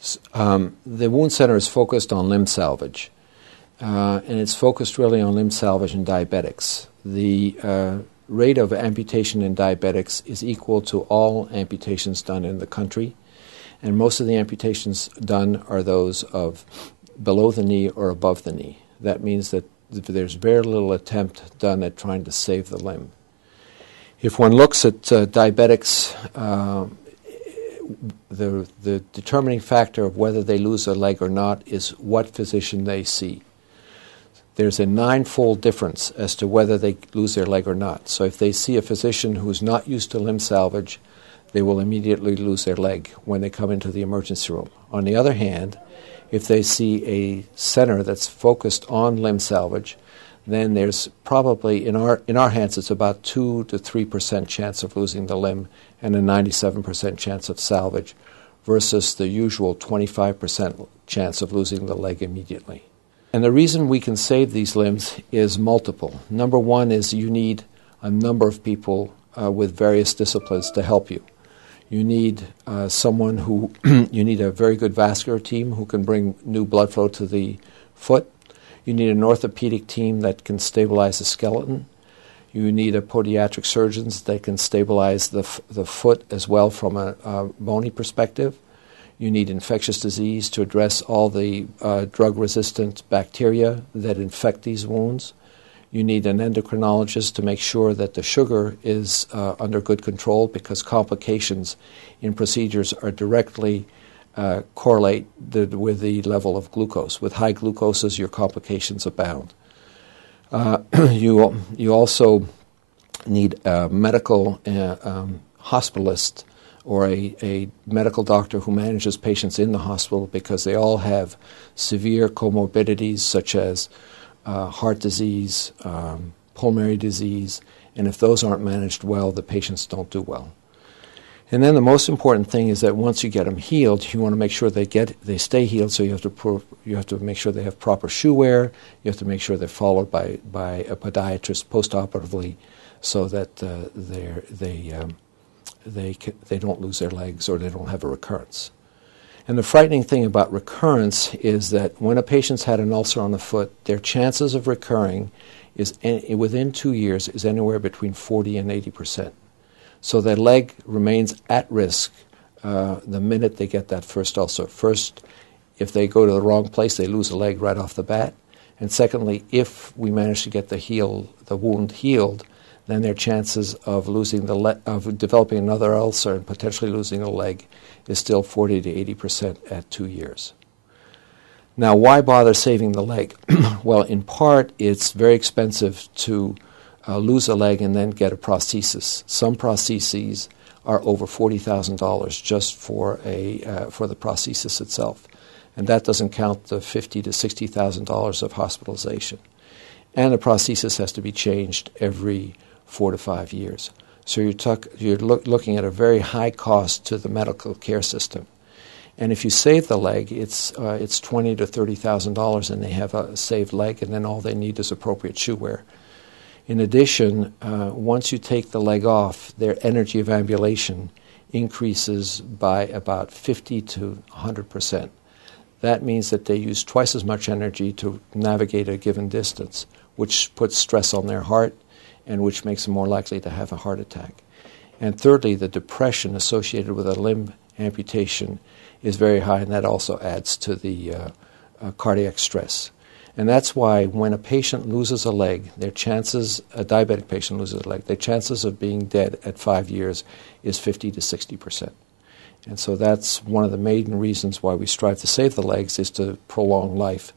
The wound center is focused on limb salvage, and it's focused really on limb salvage in diabetics. The rate of amputation in diabetics is equal to all amputations done in the country, and most of the amputations done are those of below the knee or above the knee. That means that there's very little attempt done at trying to save the limb. If one looks at diabetics, the determining factor of whether they lose a leg or not is what physician they see. There's a 9-fold difference as to whether they lose their leg or not. So if they see a physician who's not used to limb salvage, they will immediately lose their leg when they come into the emergency room. On the other hand, if they see a center that's focused on limb salvage, then there's probably, in our hands, it's about 2 to 3% chance of losing the limb and a 97% chance of salvage versus the usual 25% chance of losing the leg immediately. And the reason we can save these limbs is multiple. Number one is you need a number of people with various disciplines to help you. You need someone who, you need a very good vascular team who can bring new blood flow to the foot. You need an orthopedic team that can stabilize the skeleton. You need a podiatric surgeons that can stabilize the foot as well from a bony perspective. You need infectious disease to address all the drug-resistant bacteria that infect these wounds. You need an endocrinologist to make sure that the sugar is under good control, because complications in procedures are directly correlate with the level of glucose. With high glucoses, your complications abound. You also need a medical hospitalist or a medical doctor who manages patients in the hospital, because they all have severe comorbidities such as heart disease, pulmonary disease, and if those aren't managed well, the patients don't do well. And then the most important thing is that once you get them healed, you want to make sure they stay healed. So you have to make sure they have proper shoe wear. You have to make sure they're followed by a podiatrist postoperatively, so that they don't lose their legs or they don't have a recurrence. And the frightening thing about recurrence is that when a patient's had an ulcer on the foot, their chances of recurring is within 2 years is anywhere between 40 and 80%. So their leg remains at risk the minute they get that first ulcer. First, if they go to the wrong place, they lose a leg right off the bat. And secondly, if we manage to get the wound healed, then their chances of of developing another ulcer and potentially losing a leg is still 40 to 80% at 2 years. Now, why bother saving the leg? Well, in part, it's very expensive to lose a leg and then get a prosthesis. Some prostheses are over $40,000 just for the prosthesis itself, and that doesn't count the $50,000 to $60,000 of hospitalization. And the prosthesis has to be changed every 4 to 5 years. So you're looking at a very high cost to the medical care system. And if you save the leg, it's $20,000 to $30,000, and they have a saved leg, and then all they need is appropriate shoe wear. In addition, once you take the leg off, their energy of ambulation increases by about 50 to 100%. That means that they use twice as much energy to navigate a given distance, which puts stress on their heart and which makes them more likely to have a heart attack. And thirdly, the depression associated with a limb amputation is very high, and that also adds to the cardiac stress. And that's why when a patient loses a leg, a diabetic patient loses a leg, their chances of being dead at 5 years is 50 to 60%. And so that's one of the main reasons why we strive to save the legs, is to prolong life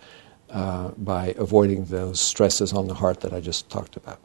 by avoiding those stresses on the heart that I just talked about.